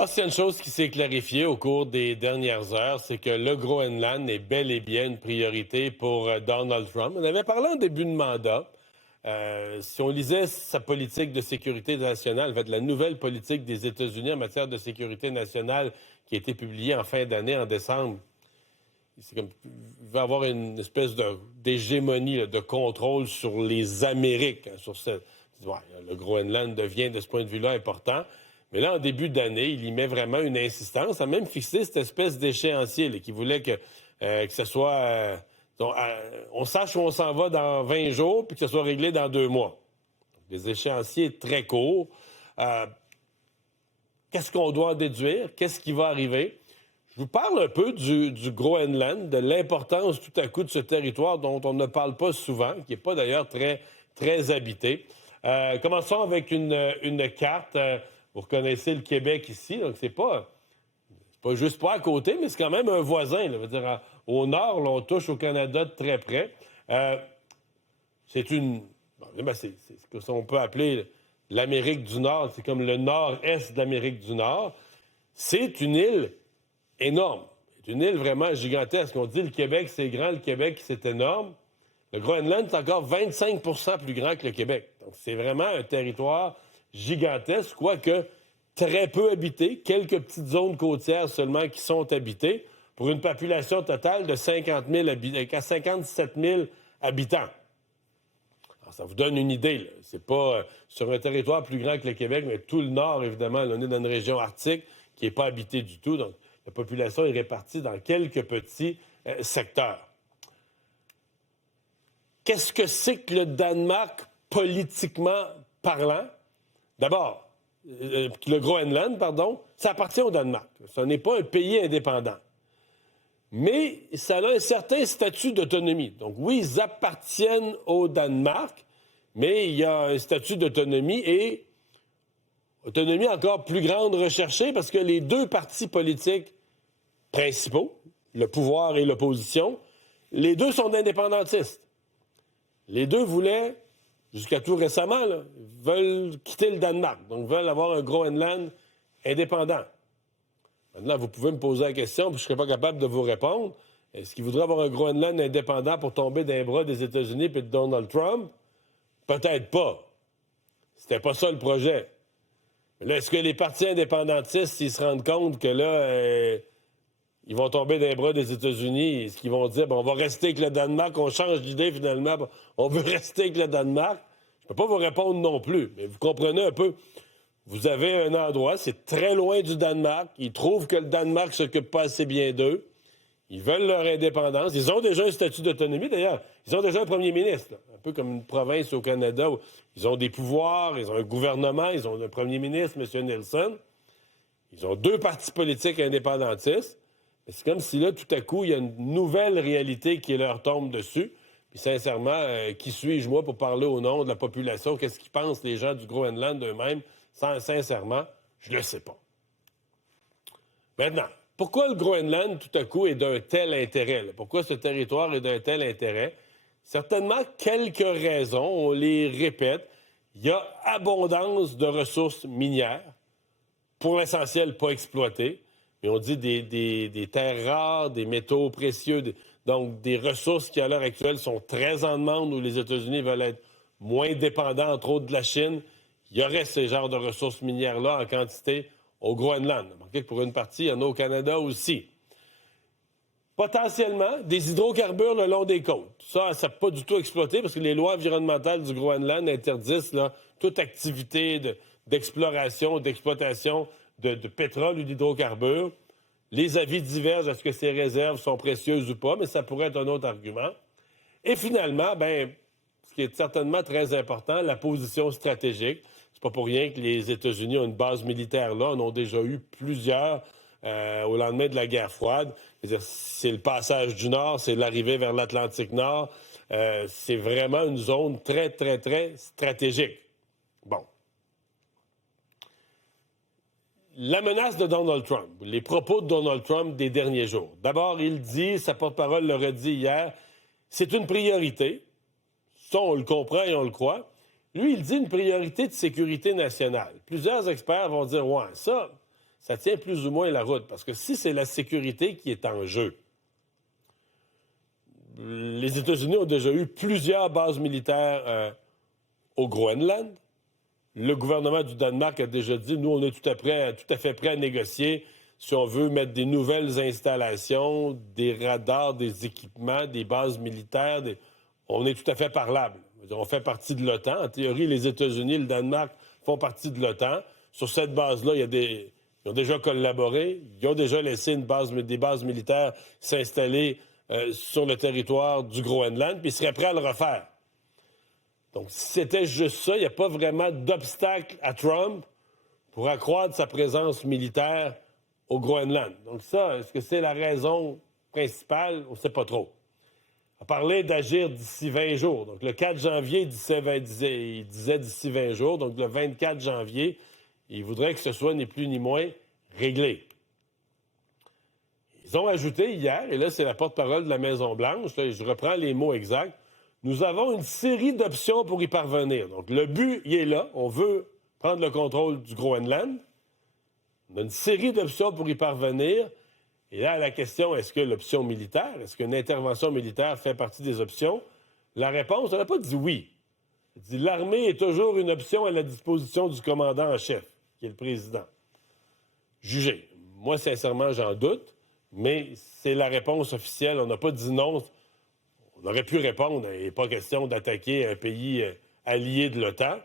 Ah, c'est une chose qui s'est clarifiée au cours des dernières heures, c'est que le Groenland est bel et bien une priorité pour Donald Trump. On avait parlé en début de mandat. Si on lisait sa politique de sécurité nationale, en fait, la nouvelle politique des États-Unis en matière de sécurité nationale qui a été publiée en fin d'année, en décembre, c'est comme, il va avoir une espèce d'hégémonie, là, de contrôle sur les Amériques, hein, sur ouais, le Groenland devient, de ce point de vue-là, important. Mais là, en début d'année, il y met vraiment une insistance, a même fixé cette espèce d'échéancier là, qui voulait que ce soit... on sache où on s'en va dans 20 jours, puis que ce soit réglé dans 2 mois. Des échéanciers très courts. Qu'est-ce qu'on doit en déduire? Qu'est-ce qui va arriver? Je vous parle un peu du Groenland, de l'importance tout à coup de ce territoire dont on ne parle pas souvent, qui n'est pas d'ailleurs très, très habité. Commençons avec une carte. Vous reconnaissez le Québec ici, donc c'est pas juste pas à côté, mais c'est quand même un voisin. Là. Je veux dire, au nord, là, on touche au Canada de très près. C'est une... c'est ce qu'on peut appeler l'Amérique du Nord. C'est comme le nord-est de l'Amérique du Nord. C'est une île énorme. C'est une île vraiment gigantesque. On dit le Québec, c'est grand, le Québec, c'est énorme. Le Groenland, c'est encore 25 plus grand que le Québec. Donc, c'est vraiment un territoire gigantesque, quoique très peu habité, quelques petites zones côtières seulement qui sont habitées, pour une population totale de 57 000 habitants. Alors, ça vous donne une idée. Là. C'est pas sur un territoire plus grand que le Québec, mais tout le nord, évidemment, là, on est dans une région arctique qui n'est pas habitée du tout. Donc, la population est répartie dans quelques petits secteurs. Qu'est-ce que c'est que le Danemark politiquement parlant? D'abord, le Groenland, pardon, ça appartient au Danemark. Ce n'est pas un pays indépendant. Mais ça a un certain statut d'autonomie. Donc oui, ils appartiennent au Danemark, mais il y a un statut d'autonomie et autonomie encore plus grande recherchée parce que les deux partis politiques principaux, le pouvoir et l'opposition, les deux sont indépendantistes. Les deux voulaient, jusqu'à tout récemment, là, veulent quitter le Danemark, donc veulent avoir un Groenland indépendant. Maintenant, vous pouvez me poser la question, puis je ne serai pas capable de vous répondre. Est-ce qu'ils voudraient avoir un Groenland indépendant pour tomber dans les bras des États-Unis et de Donald Trump? Peut-être pas. C'était pas ça le projet. Mais là, est-ce que les partis indépendantistes, s'ils se rendent compte que là, ils vont tomber dans les bras des États-Unis, est-ce qu'ils vont dire, on va rester avec le Danemark, on change d'idée finalement, on veut rester avec le Danemark? Je ne peux pas vous répondre non plus, mais vous comprenez un peu. Vous avez un endroit, c'est très loin du Danemark. Ils trouvent que le Danemark ne s'occupe pas assez bien d'eux. Ils veulent leur indépendance. Ils ont déjà un statut d'autonomie, d'ailleurs. Ils ont déjà un premier ministre, là. Un peu comme une province au Canada où ils ont des pouvoirs, ils ont un gouvernement, ils ont un premier ministre, M. Nelson. Ils ont deux partis politiques indépendantistes. Mais c'est comme si là, tout à coup, il y a une nouvelle réalité qui leur tombe dessus. Puis sincèrement, qui suis-je, moi, pour parler au nom de la population? Qu'est-ce qu'ils pensent les gens du Groenland d'eux-mêmes? Sincèrement, je ne le sais pas. Maintenant, pourquoi le Groenland, tout à coup, est d'un tel intérêt? Là? Pourquoi ce territoire est d'un tel intérêt? Certainement quelques raisons, on les répète. Il y a abondance de ressources minières, pour l'essentiel pas exploitées, mais on dit des terres rares, des métaux précieux, donc des ressources qui, à l'heure actuelle, sont très en demande, où les États-Unis veulent être moins dépendants, entre autres, de la Chine. Il y aurait ces genres de ressources minières-là en quantité au Groenland. Remarquez que pour une partie, il y en a au Canada aussi. Potentiellement, des hydrocarbures le long des côtes. Ça n'a pas du tout exploité parce que les lois environnementales du Groenland interdisent là, toute activité d'exploration, d'exploitation de pétrole ou d'hydrocarbures. Les avis divergent à ce que ces réserves sont précieuses ou pas, mais ça pourrait être un autre argument. Et finalement, ce qui est certainement très important, la position stratégique. C'est pas pour rien que les États-Unis ont une base militaire là. On en a déjà eu plusieurs au lendemain de la guerre froide. C'est le passage du Nord, c'est l'arrivée vers l'Atlantique Nord. C'est vraiment une zone très, très, très stratégique. Bon. La menace de Donald Trump, les propos de Donald Trump des derniers jours. D'abord, il dit, sa porte-parole le redit hier, c'est une priorité. Ça, on le comprend et on le croit. Lui, il dit une priorité de sécurité nationale. Plusieurs experts vont dire, ouais, ça ça tient plus ou moins la route. Parce que si c'est la sécurité qui est en jeu, les États-Unis ont déjà eu plusieurs bases militaires au Groenland. Le gouvernement du Danemark a déjà dit, nous, on est tout à fait prêt à négocier si on veut mettre des nouvelles installations, des radars, des équipements, des bases militaires. On est tout à fait parlable. On fait partie de l'OTAN. En théorie, les États-Unis et le Danemark font partie de l'OTAN. Sur cette base-là, ils ont déjà collaboré. Ils ont déjà laissé des bases militaires s'installer sur le territoire du Groenland, puis ils seraient prêts à le refaire. Donc, si c'était juste ça, il n'y a pas vraiment d'obstacle à Trump pour accroître sa présence militaire au Groenland. Donc ça, est-ce que c'est la raison principale? On ne sait pas trop. On parlait d'agir d'ici 20 jours. Donc, le 4 janvier, il disait d'ici 20 jours. Donc, le 24 janvier, il voudrait que ce soit ni plus ni moins réglé. Ils ont ajouté hier, et là, c'est la porte-parole de la Maison-Blanche, là, je reprends les mots exacts, nous avons une série d'options pour y parvenir. Donc, le but, il est là. On veut prendre le contrôle du Groenland. On a une série d'options pour y parvenir. Et là, la question, est-ce que l'option militaire, est-ce qu'une intervention militaire fait partie des options? La réponse, on n'a pas dit oui. Elle dit l'armée est toujours une option à la disposition du commandant en chef, qui est le président. Jugez. Moi, sincèrement, j'en doute, mais c'est la réponse officielle. On n'a pas dit non. On aurait pu répondre. Il n'est pas question d'attaquer un pays allié de l'OTAN.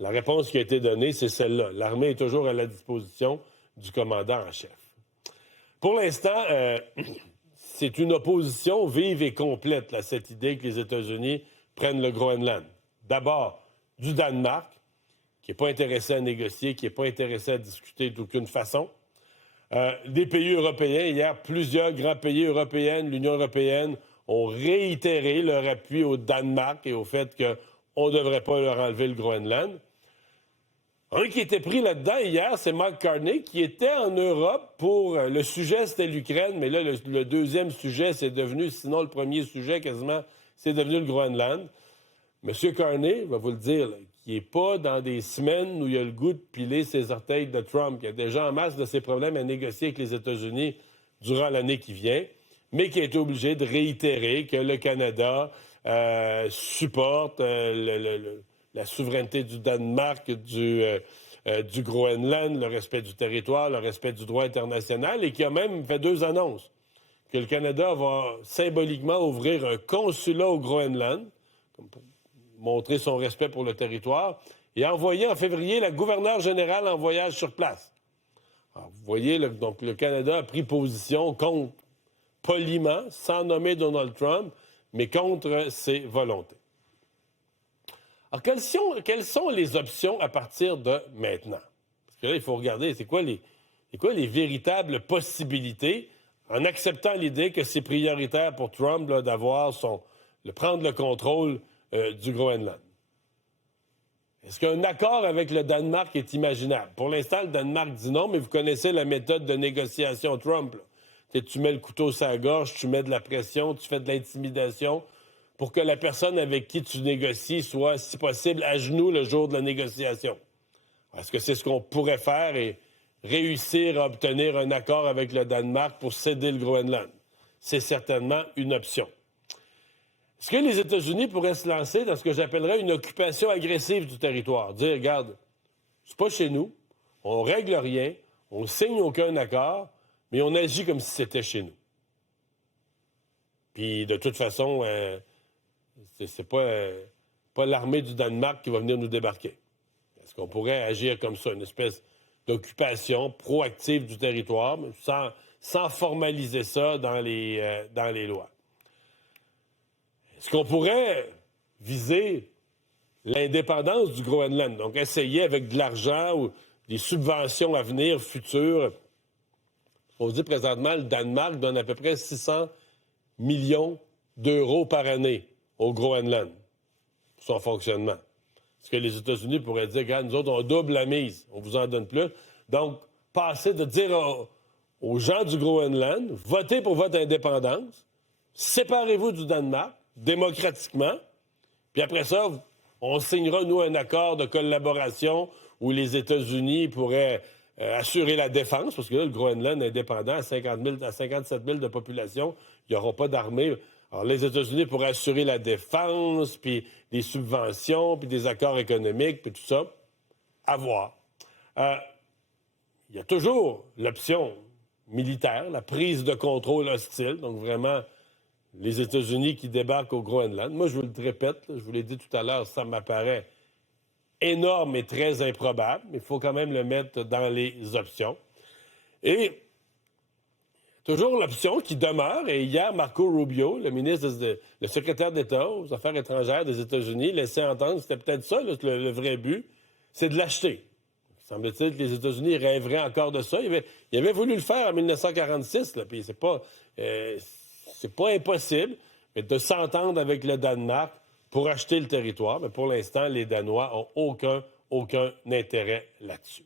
La réponse qui a été donnée, c'est celle-là. L'armée est toujours à la disposition du commandant en chef. Pour l'instant, c'est une opposition vive et complète à cette idée que les États-Unis prennent le Groenland. D'abord, du Danemark, qui n'est pas intéressé à négocier, qui n'est pas intéressé à discuter d'aucune façon. Des pays européens, hier, plusieurs grands pays européens, l'Union européenne, ont réitéré leur appui au Danemark et au fait qu'on ne devrait pas leur enlever le Groenland. Un qui était pris là-dedans hier, c'est Mark Carney, qui était en Europe pour... Le sujet, c'était l'Ukraine, mais là, le deuxième sujet, c'est devenu, sinon le premier sujet, quasiment, c'est devenu le Groenland. M. Carney, je vais vous le dire, là, qui n'est pas dans des semaines où il a le goût de piler ses orteils de Trump, qui a déjà en masse de ses problèmes à négocier avec les États-Unis durant l'année qui vient, mais qui a été obligé de réitérer que le Canada supporte la souveraineté du Danemark, du Groenland, le respect du territoire, le respect du droit international, et qui a même fait 2 annonces. Que le Canada va symboliquement ouvrir un consulat au Groenland, comme pour montrer son respect pour le territoire, et envoyer en février la gouverneure générale en voyage sur place. Alors, vous voyez, donc le Canada a pris position contre, poliment, sans nommer Donald Trump, mais contre ses volontés. Alors, quelles sont les options à partir de maintenant? Parce que là, il faut regarder, c'est quoi les véritables possibilités en acceptant l'idée que c'est prioritaire pour Trump là, prendre le contrôle du Groenland. Est-ce qu'un accord avec le Danemark est imaginable? Pour l'instant, le Danemark dit non, mais vous connaissez la méthode de négociation Trump. Tu mets le couteau sur la gorge, tu mets de la pression, tu fais de l'intimidation pour que la personne avec qui tu négocies soit, si possible, à genoux le jour de la négociation. Est-ce que c'est ce qu'on pourrait faire et réussir à obtenir un accord avec le Danemark pour céder le Groenland? C'est certainement une option. Est-ce que les États-Unis pourraient se lancer dans ce que j'appellerais une occupation agressive du territoire? Dire, regarde, c'est pas chez nous, on règle rien, on signe aucun accord, mais on agit comme si c'était chez nous. Puis, de toute façon, c'est pas l'armée du Danemark qui va venir nous débarquer. Est-ce qu'on pourrait agir comme ça, une espèce d'occupation proactive du territoire, mais sans formaliser ça dans les lois? Est-ce qu'on pourrait viser l'indépendance du Groenland? Donc, essayer avec de l'argent ou des subventions à venir futures. On se dit présentement, le Danemark donne à peu près 600 millions d'euros par année au Groenland pour son fonctionnement. Est-ce que les États-Unis pourraient dire, regarde, nous autres, on double la mise, on vous en donne plus. Donc, passer de dire aux gens du Groenland, votez pour votre indépendance, séparez-vous du Danemark, démocratiquement, puis après ça, on signera, nous, un accord de collaboration où les États-Unis pourraient assurer la défense, parce que là, le Groenland est indépendant à 57 000 de population. Ils n'auront pas d'armée. Alors, les États-Unis pourraient assurer la défense, puis des subventions, puis des accords économiques, puis tout ça. À voir. Il y a toujours l'option militaire, la prise de contrôle hostile. Donc, vraiment, les États-Unis qui débarquent au Groenland. Moi, je vous le répète, je vous l'ai dit tout à l'heure, ça m'apparaît énorme et très improbable, mais il faut quand même le mettre dans les options. Et toujours l'option qui demeure, et hier, Marco Rubio, le secrétaire d'État aux Affaires étrangères des États-Unis, laissait entendre que c'était peut-être ça, là, le vrai but, c'est de l'acheter. Il semble-t-il que les États-Unis rêveraient encore de ça. Ils avaient voulu le faire en 1946, là, puis c'est pas impossible, mais de s'entendre avec le Danemark pour acheter le territoire. Mais pour l'instant, les Danois n'ont aucun intérêt là-dessus.